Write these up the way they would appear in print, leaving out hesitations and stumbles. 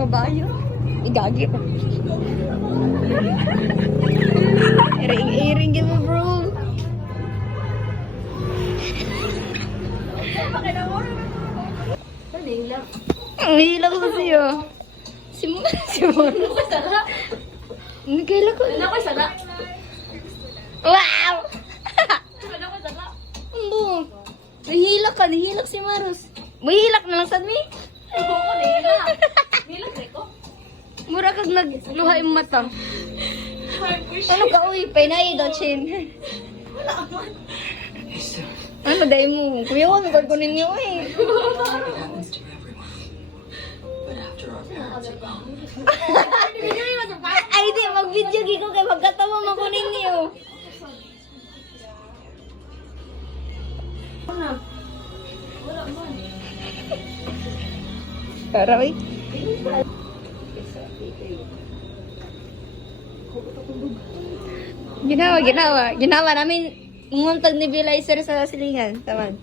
kabayo. Igagi pa. Iring-iring mo, bro. Ang hilang ko siya. Simon. Ang kailan ko. Ano ko sana? Wow! Ano ko sana? Ano? Nahilak ka. Nahilak si Maros. Mahilak na lang sa mi. Oo ko nila. Nilang ko. Mura kag nagluha yung mata. Ano ka, uy? Painay daw, Chin. Ano, dahil mo? Kuya ko, may kunin niyo, eh. Ay, di, mag-video giko kay magkatawa makunin niyo. Para, uy. Ginawa namin umuntag nebulizer sa silingan. Taman.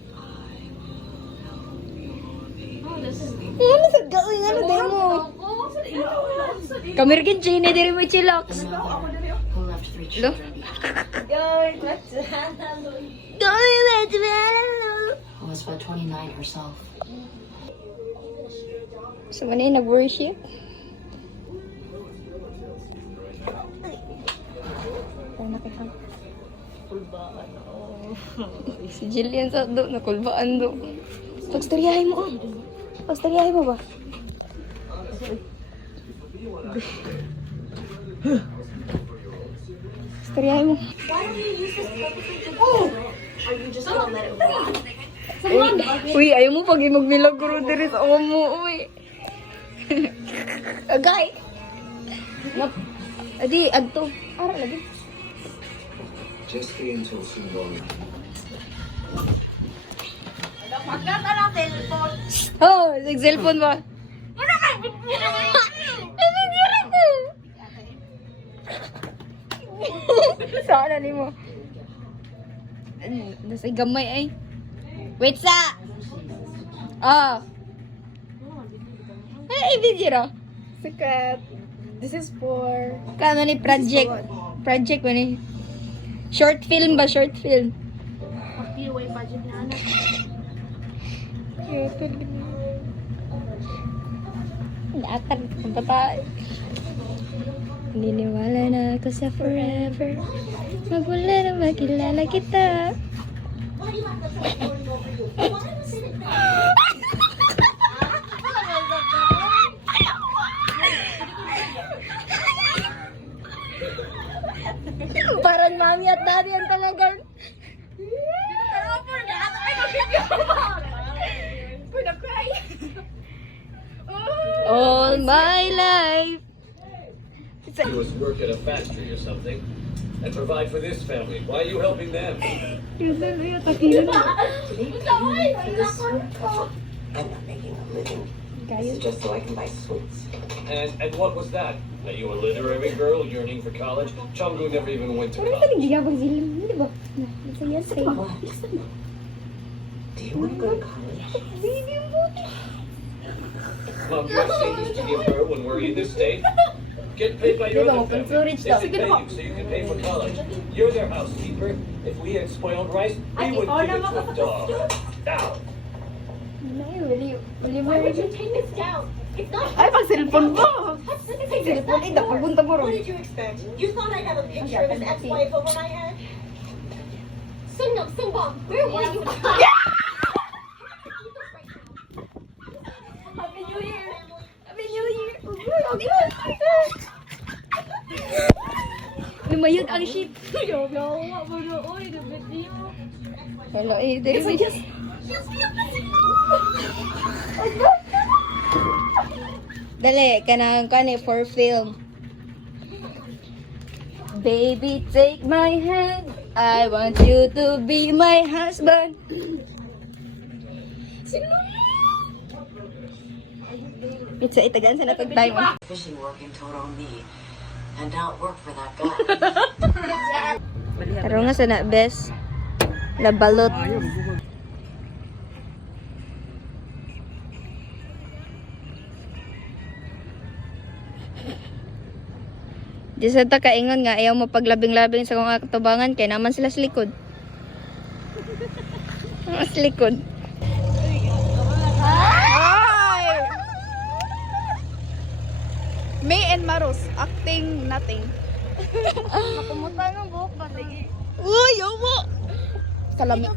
Ano sa gawin? Ano demo? Kamirkin chini diri mo chillax. Lo? Who was about 29 herself. So, manay nag-worship. Si Jillian sa do, nakulbaan do. Pagstoryahin mo, oh. Pagstoryahin mo ba? Pagstoryahin mo. Uy, ayaw mo pag magmilagro diri sa mo, uy. Agay. Adi, adto. Ara lagi. Just stay until soon. Magkata ng cellphone. Oh, nag-cellphone ba? Sana ni mo. Nasa gamay ay. Wait sa! Ah. Ay, video ra. Secret. This is for... Kano ni project? Project mo ni? Short film ba? Short film? Pag-iway budget na anak. Nakakar kung patay. Naniniwala na ako sa forever. Magmula na makilala kita. Parang mami at daddy ang talagang. All my life. You must work at a factory or something and provide for this family. Why are you helping them? I'm not making a living. This is just so I can buy sweets. And what was that? Are you a literary girl yearning for college? Chungu never even went to Parang college. nagigabag sila. Hindi ba? Masaya sa'yo. Do you want to go to college? Mom, do you have savings to give her when we're in this state? Get paid by your Diba, other family. storage They daw. should pay you so you can pay for college. You're their housekeeper. If we had spoiled rice, we would give it to a dog. Now. Will you marry me? Take this down. It's not. Ay, pag cellphone mo. Take this Cellphone, eh, pagunta mo ron. What did you expect? You thought I'd have a picture of his ex-wife over my head? Sungnam, Sungbong, where were you? Happy New Year! Happy New Year! Lumayod ang shit. Hello, eh, dali mo. Dali, kanang kani for film. Baby, take my hand. I want you to be my husband. It's a itagan sa natag time. Fishing work in Toro me and not work for that guy. Pero nga sana best labalot. Di sa ta kaingon nga ayaw mo paglabing-labing sa kong atubangan kay naman sila sa likod. Sa likod. Hi! May and Maros, acting nothing. Nakumutan ng buhok ba? Uy, yomo! Salami.